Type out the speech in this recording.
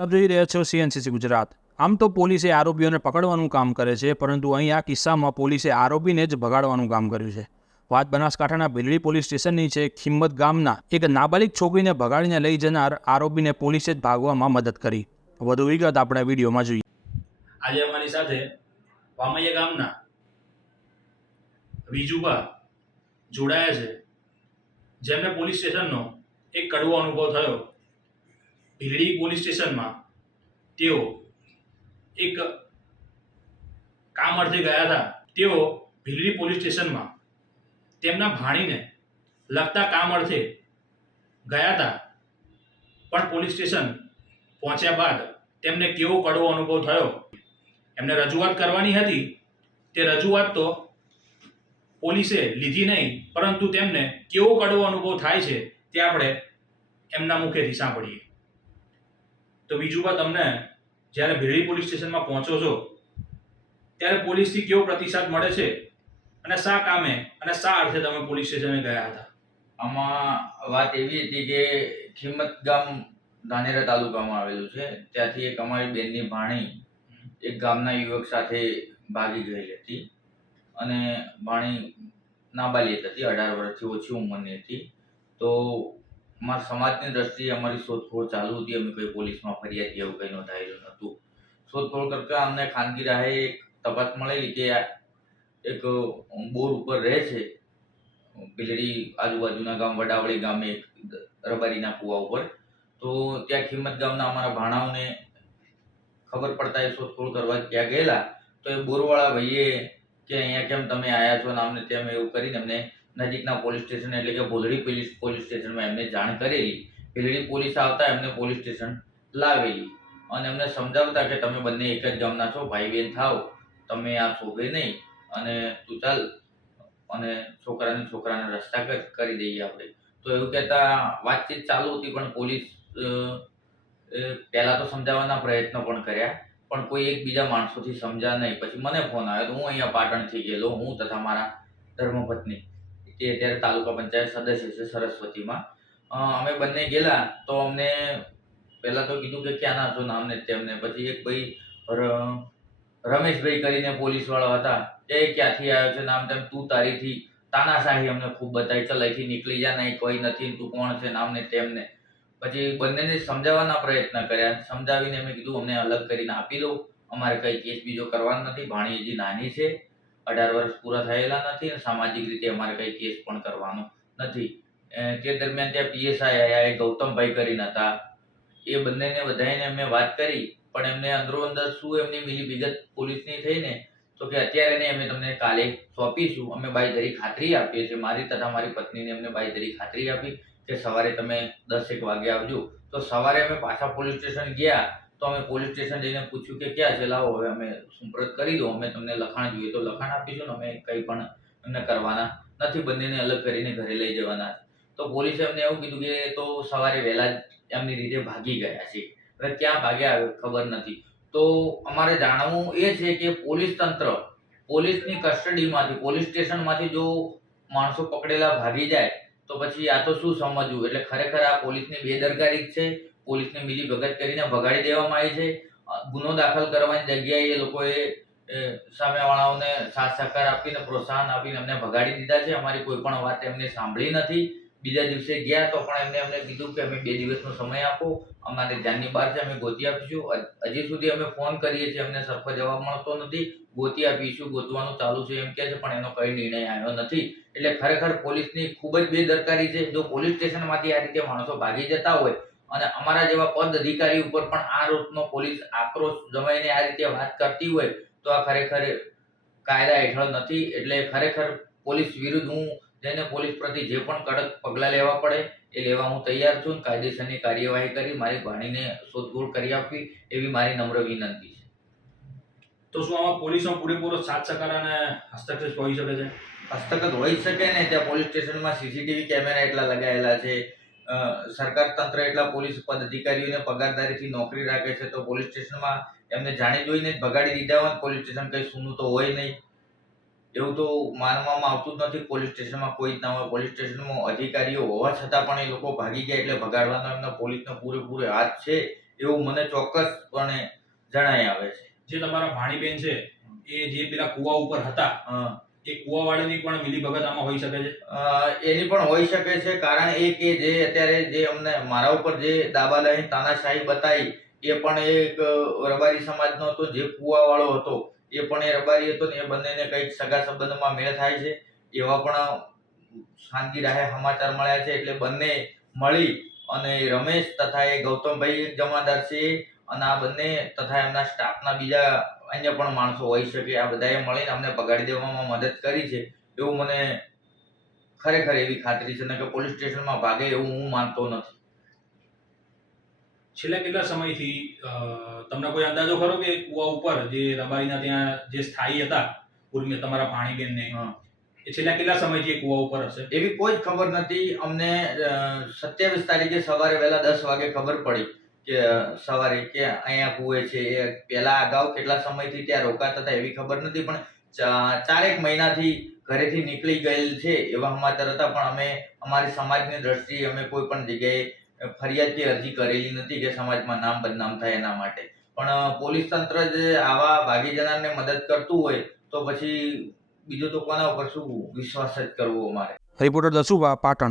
આપ જોઈ રહ્યા છો સીએનસીસી ગુજરાત। આમ તો પોલીસે આરોપીઓને પકડવાનું કામ કરે છે, પરંતુ અહીં આ કિસ્સામાં પોલીસે આરોપીને જ ભગાડવાનું કામ કર્યું છે। વાત બનાસકાંઠાના ભીલડી પોલીસ સ્ટેશનની છે। ખિંમત ગામના એક નાબાલિગ છોકરીને ભગાડીને લઈ જનાર આરોપીને પોલીસે જ ભાગવામાં મદદ કરી। વધુ વિગત આપણે વિડીયોમાં જોઈએ। આજે અમારી સાથે વામૈયા ગામના વિજુભા જોડાયા છે, જેમને પોલીસ સ્ટેશનનો એક કડવો અનુભવ થયો। ભીલડી પોલીસ સ્ટેશનમાં તેઓ એક કામ અર્થે ગયા હતા। તેઓ ભીલડી પોલીસ સ્ટેશનમાં તેમના ભાણીને લગતા કામ અર્થે ગયા હતા, પણ પોલીસ સ્ટેશન પહોંચ્યા બાદ તેમને કેવો કડવો અનુભવ થયો, એમને રજૂઆત કરવાની હતી। તે રજૂઆત તો પોલીસે લીધી નહીં, પરંતુ તેમને કેવો કડવો અનુભવ થાય છે તે આપણે એમના મુખેથી સાંભળીએ। તો વિજુભા, તમને જ્યારે ભીલડી પોલીસ સ્ટેશનમાં પહોંચો છો ત્યારે પોલીસથી કેવો પ્રતિસાદ મળે છે, અને શા કામે અને શા અર્થે તમે પોલીસ સ્ટેશને ગયા હતા? આમાં વાત એવી હતી કે ખિંમત ગામ ધાનેરા તાલુકામાં આવેલું છે। ત્યાંથી એક અમારી બેનની ભાણી એક ગામના યુવક સાથે ભાગી ગયેલી હતી, અને ભાણી નાબાલિગ હતી, 18 વર્ષથી ઓછી ઉંમરની હતી। તો અમારા સમાજની દ્રષ્ટિએ અમારી શોધખોળ ચાલુ હતી। અમે કોઈ પોલીસમાં ફરિયાદ એવું કંઈ નોંધાયેલું નહોતું। શોધખોળ કરતા અમને ખાનગી રાહે એક તપાસ મળેલી કે એક બોર ઉપર રહે છે, ભીલડી આજુબાજુના ગામ વડાવળી ગામે એક રબારીના કુવા ઉપર। તો ત્યાં ખિંમત ગામના અમારા ભાણાઓને ખબર પડતા એ શોધખોળ કરવા ત્યાં ગયેલા। તો એ બોરવાળા ભાઈએ કે અહીંયા કેમ તમે આવ્યા છો, આમને તેમ એવું કરીને એમને નજીકના પોલીસ સ્ટેશન એટલે કે ભીલડી પોલીસ સ્ટેશનમાં એમને જાણ કરેલી। ભીલડી પોલીસ આવતા એમને પોલીસ સ્ટેશન લાવેલી અને એમને સમજાવતા કે તમે બંને એક જ ગામના છો, ભાઈ બહેન થાવ, તમે આ શોભે નહીં, અને તું ચાલ અને છોકરાને રસ્તા કરી દઈએ આપણે। તો એવું કહેતા વાતચીત ચાલુ હતી, પણ પોલીસ પહેલા તો સમજાવવાના પ્રયત્નો પણ કર્યા, પણ કોઈ એક બીજા માણસોથી સમજ્યા નહીં। પછી મને ફોન આવ્યો તો હું અહીંયા પાટણથી ગયેલો, હું તથા મારા ધર્મપત્ની, તે અત્યારે તાલુકા પંચાયત સદસ્ય છે સરસ્વતીમાં। અમે બંને ગયેલા તો અમને પહેલા તો કીધું કે ક્યાંના છો, નામને તેમને। પછી એક ભાઈ રમેશભાઈ કરીને પોલીસવાળા હતા, એ ક્યાંથી આવ્યો છે, નામ તેમ, તું તારીથી તાનાશાહી અમને ખૂબ બતાવી, ચલ અહીંથી નીકળી જા, નહીં કોઈ નથી, તું કોણ છે, નામને તેમને। પછી બંનેને સમજાવવાના પ્રયત્ન કર્યા, સમજાવીને મેં કીધું અમને અલગ કરીને આપી દો, અમારે કંઈ કેસ બીજો કરવાનો નથી, ભાણી હજી નાની છે, 18 વર્ષ પૂરા થયેલા નથી, અને સામાજિક રીતે અમારે કંઈ કેસ પણ કરવાનો નથી। તે દરમિયાન ત્યાં પીએસઆઈ આવ્યા, એ ગૌતમભાઈ કરીને હતા, એ બંનેને બધાને અમે વાત કરી, પણ એમને અંદરો અંદર શું એમની મિલીભગત પોલીસની થઈ ને, તો કે અત્યારે નહીં, અમે તમને કાલે સોંપીશું। અમે બાંયધરી ખાતરી આપીએ છીએ, મારી તથા મારી પત્નીને અમને બાંયધરી ખાતરી આપી કે સવારે તમે 10-1 વાગે આવજો। તો સવારે અમે પાછા પોલીસ સ્ટેશન ગયા, તો અમે પોલીસ સ્ટેશન જઈને પૂછ્યું કે ક્યાં છે, લાવો હવે અમે સુપ્રત કરી દો, અમે તમને લખાણ જોઈએ તો લખાણ આપીશું ને અમે કંઈ પણ એમને કરવાના નથી, બંનેને અલગ કરીને ઘરે લઈ જવાના છે। તો પોલીસે અમને એવું કીધું કે તો સવારે વહેલા જ એમની રીતે ભાગી ગયા છે, હવે ક્યાં ભાગ્યા ખબર નથી। તો અમારે જાણવું એ છે કે પોલીસ તંત્ર પોલીસની કસ્ટડીમાંથી, પોલીસ સ્ટેશનમાંથી જો માણસો પકડેલા ભાગી જાય તો પછી આ તો શું સમજવું? એટલે ખરેખર આ પોલીસની બેદરકારી જ છે, પોલીસને મિલીભગત કરીને ભગાડી દેવામાં આવી છે। ગુનો દાખલ કરવાની જગ્યાએ એ લોકોએ સામેવાળાઓને સાથ સહકાર આપીને, પ્રોત્સાહન આપીને અમને ભગાડી દીધા છે। અમારી કોઈ પણ વાત એમને સાંભળી નથી। બીજા દિવસે ગયા તો પણ અમને કીધું કે અમે 2 દિવસનો સમય આપો, અમારે ધ્યાનની બહાર છે, અમે ગોતી આપીશું। હજી સુધી અમે ફોન કરીએ છીએ, અમને સરખો જવાબ મળતો નથી, ગોતી આપીશું, ગોતવાનું ચાલુ છે એમ કહે છે, પણ એનો કંઈ નિર્ણય આવ્યો નથી। એટલે ખરેખર પોલીસની ખૂબ જ બેદરકારી છે। જો પોલીસ સ્ટેશનમાંથી આ રીતે માણસો ભાગી જતા હોય અને અમારા જેવા પદ અધિકારી ઉપર પણ આ રૂપનો પોલીસ આક્રોશ જમાઈને આ રીતે વાત કરતી હોય તો આ ખરેખર કાયદા હેઠળ નથી। એટલે ખરેખર પોલીસ વિરુદ્ધ હું જઈને પોલીસ પ્રતિ જે પણ કડક પગલાં લેવા પડે એ લેવા હું તૈયાર છું, અને કાયદેસરની કાર્યવાહી કરી મારી ભાણીને શોધખોળ કરી આપવી એવી મારી નમ્ર વિનંતી છે। તો શું આમાં પોલીસનો પૂરેપૂરો સાથ સહકાર અને હસ્તક્ષેપ હોઈ શકે છે? હસ્તગત હોઈ શકે ને, ત્યાં પોલીસ સ્ટેશનમાં સીસીટીવી કેમેરા એટલા લગાવેલા છે, સરકાર તંત્ર એટલા પોલીસ પદ અધિકારીઓને પગારદારીથી નોકરી રાખે છે, તો પોલીસ સ્ટેશનમાં એમને જાણી જોઈને જ ભગાડી દીધા હોય, પોલીસ સ્ટેશન કંઈ સૂનું તો હોય નહીં। એટલે ખરેખર પોલીસની ખૂબ જ બેદરકારી છે। જો પોલીસ સ્ટેશનમાંથી આ રીતે માણસો ભાગી જતા હોય અને અમારા જેવા પદ અધિકારી ઉપર પણ આ રૂપનો પોલીસ આક્રોશ જમાઈને આ રીતે વાત કરતી હોય તો આ ખરેખર કાયદા હેઠળ નથી। એટલે પોલીસ વિરુદ્ધ હું જઈને પોલીસ પ્રતિ જે પણ કડક પગલાં લેવા પડે એ લેવા હું તૈયાર છું, અને કાયદેસરની કાર્યવાહી કરી મારી ભાણીને શોધખોળ કરી આપવી એવી મારી નમ્ર વિનંતી છે। એવું તો માનવામાં આવતું જ નથી. પોલીસ સ્ટેશનમાં કોઈ જ ના હોય. પોલીસ સ્ટેશનમાં અધિકારીઓ હોવા છતાં પણ એ લોકો ભાગી ગયા એટલે ભગાડવાનો એમનો પોલીસનો પૂરેપૂરો હાથ છે એવું મને ચોક્કસપણે જણાઈ આવે છે. જે તમારા ભાણીબેન છે એ જે પેલા કુવા ઉપર હતા એ કુવાવાળાની પણ મિલીભગત આમાં હોઈ શકે છે. એની પણ હોઈ શકે છે. કારણ એ કે જે અત્યારે જે અમને મારા ઉપર જે દાવા લઈને તાનાશાહી બતાવી એ પણ એક રબારી સમાજનો હતો. જે કુવાવાળો હતો એ પણ એ રબારી હતો ને એ બંનેને કંઈક સગા સંબંધમાં મેળ થાય છે એવા પણ શાંતિ રાહે સમાચાર મળ્યા છે. એટલે બંને મળી અને રમેશ તથા એ ગૌતમભાઈ જમાદાર છે અને આ બંને તથા એમના સ્ટાફના બીજા અન્ય પણ માણસો હોઈ શકે. આ બધાએ મળીને અમને પગાડી દેવામાં મદદ કરી છે એવું મને ખરેખર એવી ખાતરી છે. ને કે પોલીસ સ્ટેશનમાં ભાગે એવું હું માનતો નથી. છેલ્લા કેટલા સમયથી તમને કોઈ અંદાજો ખરો કે કુવા ઉપર જે રબારીના ત્યાં જે સ્થાયી હતા ઉર્મિ તમારા ભાણીબેનને એ છેલ્લા કેટલા સમયથી એ કુવા ઉપર હશે? એવી કોઈ જ ખબર નથી. અમને 27 તારીખે સવારે વહેલા 10 વાગે ખબર પડી કે સવારે કે અહીંયા કુએ છે. એ પહેલા અગાઉ કેટલા સમયથી ત્યાં રોકાતા હતા એવી ખબર નથી, પણ 4 મહિનાથી ઘરેથી નીકળી ગયેલ છે એવા સમાચાર હતા. પણ અમે અમારી સમાજની દ્રષ્ટિએ અમે કોઈ પણ જગ્યાએ ફરિયાદ કે અરજી કરેલી નથી કે સમાજમાં નામ બદનામ થાય એના માટે. પણ પોલીસ તંત્ર જે આવા ભાગી જનારને મદદ કરતું હોય તો પછી બીજો તો કોના ઉપર શું વિશ્વાસ જ કરવો અમારે. રિપોર્ટર દસુભા, પાટણ.